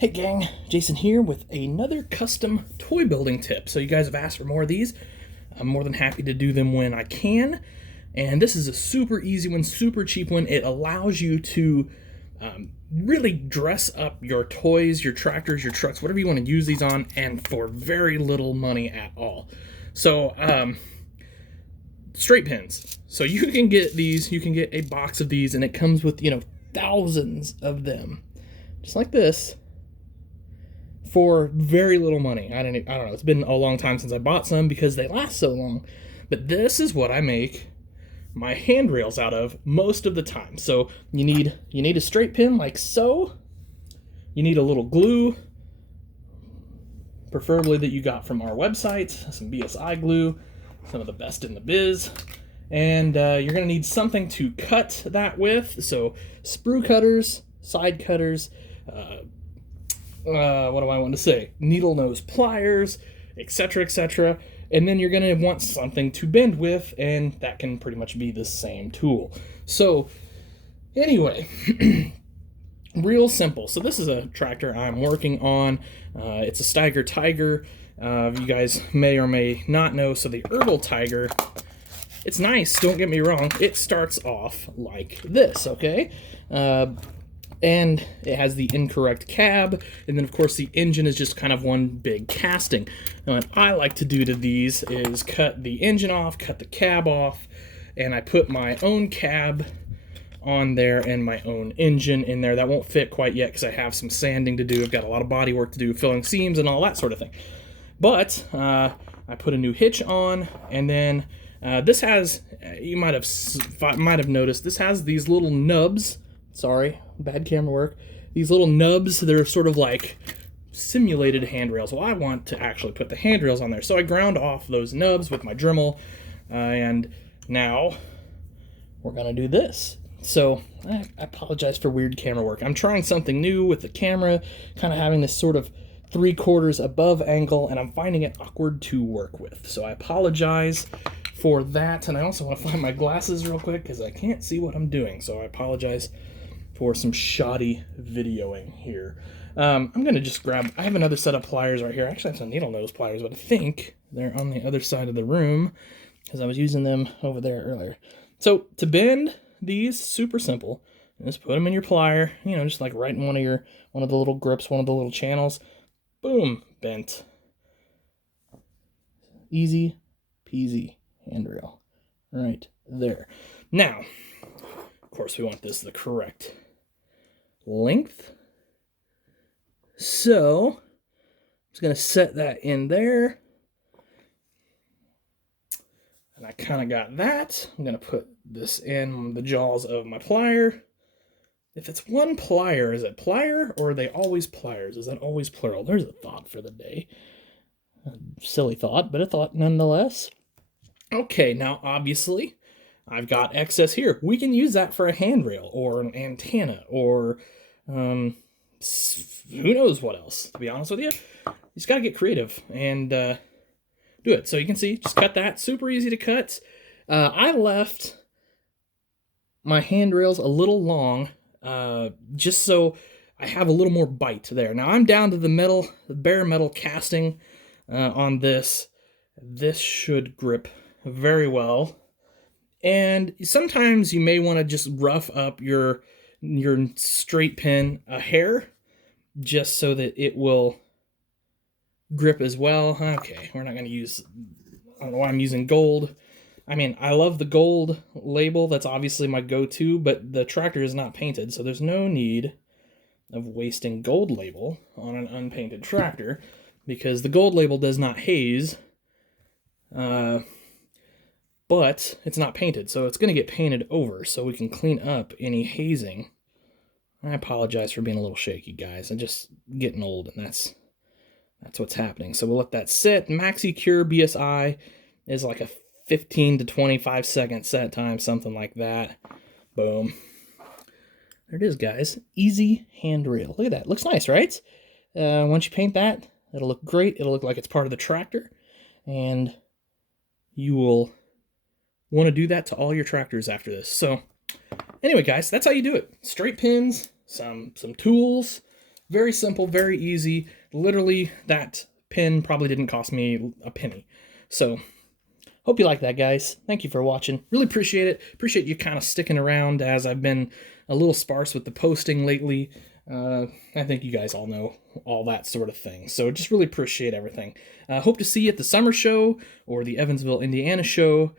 Hey gang, Jason here with another custom toy building tip. So you guys have asked for more of these. I'm more than happy to do them when I can. And this is a super easy one, super cheap one. It allows you to really dress up your toys, your tractors, your trucks, whatever you want to use these on, and for very little money at all. So straight pins. So you can get these, you can get a box of these, and it comes with, thousands of them. Just like this. For very little money. I don't know. It's been a long time since I bought some because they last so long. But this is what I make my handrails out of most of the time. So you need a straight pin like so. You need a little glue, preferably that you got from our website, some BSI glue, some of the best in the biz. And you're going to need something to cut that with. So sprue cutters, side cutters, what do I want to say? Needle nose pliers, etc., etc. And then you're going to want something to bend with, and that can pretty much be the same tool. So, anyway, real simple. So this is a tractor I'm working on. It's a Steiger Tiger. You guys may or may not know. So the Erbil Tiger, it's nice, don't get me wrong. It starts off like this, okay? And it has the incorrect cab, and then of course the engine is just kind of one big casting. Now what I like to do to these is cut the engine off, cut the cab off, and I put my own cab on there and my own engine in there. That won't fit quite yet because I have some sanding to do. I've got a lot of body work to do, filling seams and all that sort of thing. But I put a new hitch on, and then this has, you might have noticed, this has these little nubs. Sorry, bad camera work. These little nubs, they're sort of like simulated handrails. Well, I want to actually put the handrails on there. So I ground off those nubs with my Dremel, and now we're gonna do this. So I apologize for weird camera work. I'm trying something new with the camera, kind of having this sort of 3/4 above angle, and I'm finding it awkward to work with. So I apologize for that, and I also want to find my glasses real quick because I can't see what I'm doing. So I apologize for some shoddy videoing here. I'm going to just grab, I have another set of pliers right here. I actually have some needle nose pliers, but I think they're on the other side of the room because I was using them over there earlier. So to bend these, super simple. Just put them in your plier, just like right in one of the little grips, one of the little channels. Boom, bent. Easy peasy handrail right there. Now, of course, we want this the correct length. So I'm just going to set that in there. And I kind of got that. I'm going to put this in the jaws of my plier. If it's one plier, is it plier or are they always pliers? Is that always plural? There's a thought for the day. A silly thought, but a thought nonetheless. Okay, now obviously I've got excess here. We can use that for a handrail or an antenna or who knows what else, to be honest with you. You just got to get creative and do it. So you can see, just cut that. Super easy to cut. I left my handrails a little long just so I have a little more bite there. Now I'm down to the bare metal casting on this. This should grip very well. And sometimes you may want to just rough up your straight pin a hair just so that it will grip as well. Okay, we're not going to use, I don't know why I'm using gold. I mean, I love the gold label. That's obviously my go-to, but the tractor is not painted, so there's no need of wasting gold label on an unpainted tractor because the gold label does not haze. But it's not painted, so it's going to get painted over so we can clean up any hazing. I apologize for being a little shaky, guys. I'm just getting old, and that's what's happening. So we'll let that sit. Maxi Cure BSI is like a 15 to 25 second set time, something like that. Boom. There it is, guys. Easy handrail. Look at that. Looks nice, right? Once you paint that, it'll look great. It'll look like it's part of the tractor, and you will want to do that to all your tractors after this. So anyway, guys, that's how you do it. Straight pins, some tools, Very simple, very easy. Literally, that pin probably didn't cost me a penny. So, hope you like that, guys. Thank you for watching. Really appreciate it. Appreciate you kind of sticking around, as I've been a little sparse with the posting lately. I think you guys all know all that sort of thing. So just really appreciate everything. Hope to see you at the summer show, or the Evansville, Indiana show,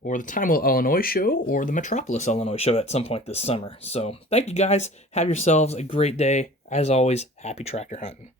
or the Timewell, Illinois show, or the Metropolis, Illinois show at some point this summer. So thank you, guys. Have yourselves a great day. As always, happy tractor hunting.